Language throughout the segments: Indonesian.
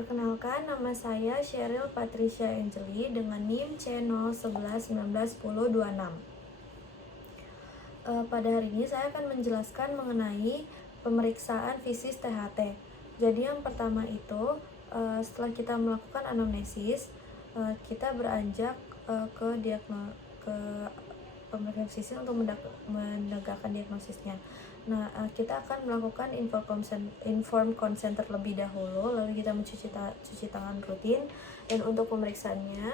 Perkenalkan, nama saya Sheryl Patricia Angeli dengan NIM C011191026. Pada hari ini saya akan menjelaskan mengenai pemeriksaan fisis THT. Jadi yang pertama itu, setelah kita melakukan anamnesis, kita beranjak ke pemeriksaan fisis untuk menegakkan diagnosisnya. Nah, kita akan melakukan informed consent terlebih dahulu, lalu kita cuci tangan rutin. Dan untuk pemeriksaannya,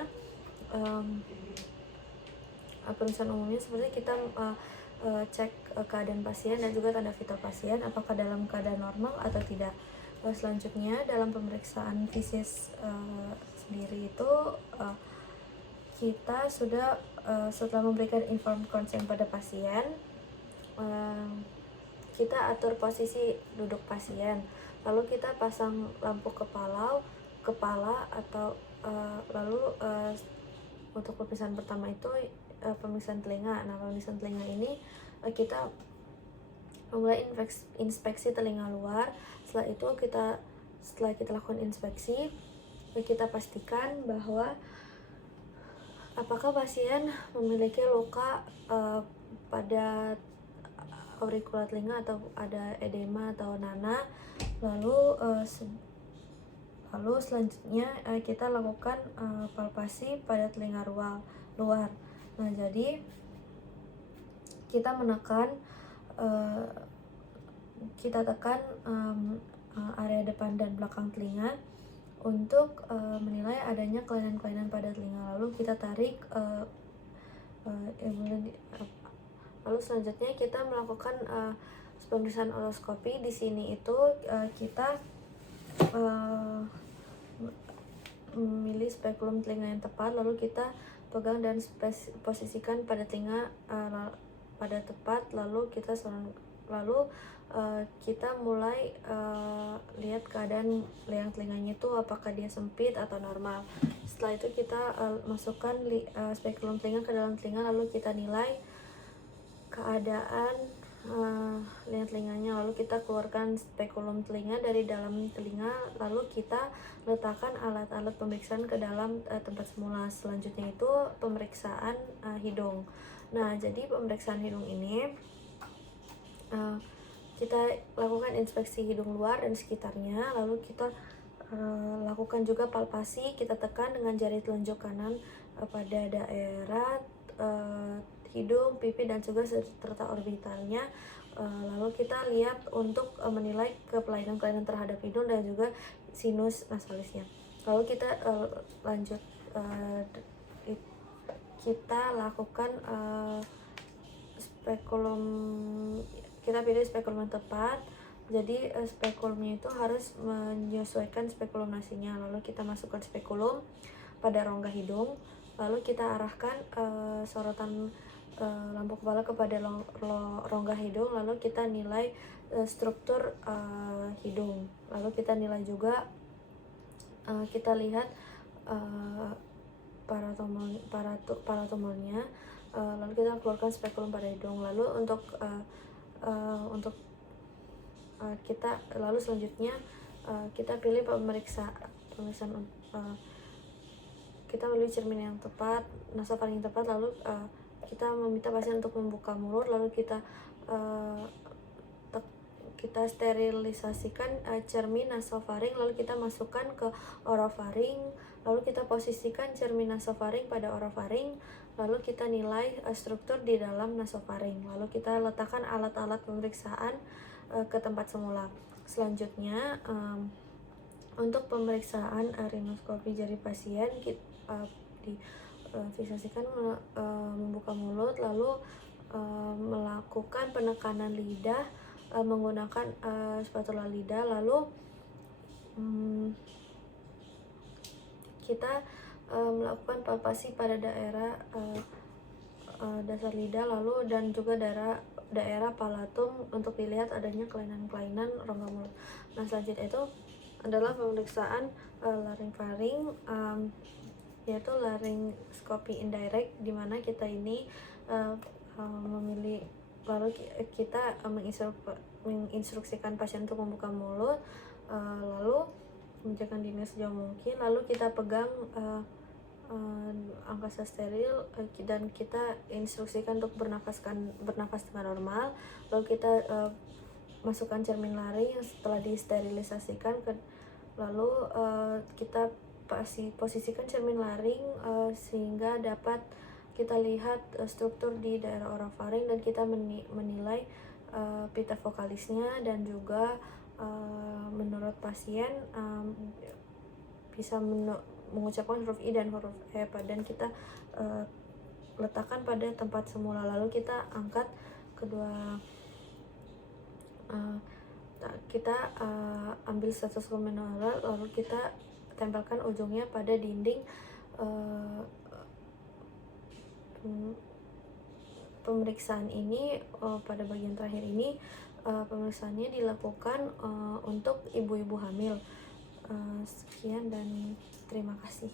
pemeriksaan umumnya seperti kita cek keadaan pasien dan juga tanda vital pasien, apakah dalam keadaan normal atau tidak. Selanjutnya dalam pemeriksaan fisis sendiri itu, kita sudah setelah memberikan informed consent pada pasien, kita atur posisi duduk pasien, lalu kita pasang lampu kepala atau lalu untuk pemeriksaan pertama itu pemeriksaan telinga. Nah, pemeriksaan telinga ini kita mulai inspeksi telinga luar. Setelah itu setelah kita lakukan inspeksi, kita pastikan bahwa apakah pasien memiliki luka pada auricula telinga atau ada edema atau nana. Lalu selanjutnya kita lakukan palpasi pada telinga luar. Nah, jadi kita tekan area depan dan belakang telinga untuk menilai adanya kelainan-kelainan pada telinga. Lalu kita tarik lalu selanjutnya kita melakukan pemeriksaan oroskopi. Di sini itu kita memilih spekulum telinga yang tepat, lalu kita pegang dan posisikan pada telinga pada tepat, lalu kita mulai lihat keadaan liang telinganya itu apakah dia sempit atau normal. Setelah itu kita masukkan spekulum telinga ke dalam telinga, lalu kita nilai keadaan liang telinganya, lalu kita keluarkan spekulum telinga dari dalam telinga, lalu kita letakkan alat-alat pemeriksaan ke dalam tempat semula. Selanjutnya itu pemeriksaan hidung. Nah, jadi pemeriksaan hidung ini kita lakukan inspeksi hidung luar dan sekitarnya, lalu kita lakukan juga palpasi. Kita tekan dengan jari telunjuk kanan pada daerah hidung, pipi, dan juga serta orbitalnya. Lalu kita lihat untuk menilai kelainan-kelainan terhadap hidung dan juga sinus nasalisnya. Lalu kita lanjut, kita lakukan spekulum. Kita pilih spekulum yang tepat. Jadi spekulumnya itu harus menyesuaikan spekulum nasinya. Lalu kita masukkan spekulum pada rongga hidung, lalu kita arahkan sorotan lampu kepala kepada rongga hidung, lalu kita nilai struktur hidung, lalu kita nilai juga kita lihat paratomornya, lalu kita keluarkan spekulum pada hidung. Lalu lalu selanjutnya kita pilih pemeriksaan kita pilih cermin yang tepat, nasofaring yang tepat, lalu kita meminta pasien untuk membuka mulut, lalu kita sterilisasikan cermin nasofaring, lalu kita masukkan ke orofaring, lalu kita posisikan cermin nasofaring pada orofaring, lalu kita nilai struktur di dalam nasofaring, lalu kita letakkan alat-alat pemeriksaan ke tempat semula. Selanjutnya untuk pemeriksaan rinoskopi jari pasien, visualisasikan membuka mulut, lalu melakukan penekanan lidah menggunakan spatula lidah, lalu kita melakukan palpasi pada daerah dasar lidah, lalu dan juga daerah palatum untuk dilihat adanya kelainan-kelainan rongga mulut. Nah, selanjutnya itu adalah pemeriksaan laringfaring, yaitu laringskopi indirect, di mana kita ini memilih, lalu kita menginstruksikan pasien untuk membuka mulut, lalu pembicaraan dini sejauh mungkin, lalu kita pegang angkasa steril dan kita instruksikan untuk bernafas dengan normal, lalu kita masukkan cermin laring yang setelah disterilisasikan lalu kita posisikan cermin laring sehingga dapat kita lihat struktur di daerah orofaring dan kita menilai pita vokalisnya, dan juga menurut pasien bisa mengucapkan huruf I dan huruf E, dan kita letakkan pada tempat semula, lalu kita angkat kedua kita ambil stetoskop manual, lalu kita tempelkan ujungnya pada dinding pemeriksaan ini. Pada bagian terakhir ini pemeriksaannya dilakukan untuk ibu-ibu hamil. Sekian dan terima kasih.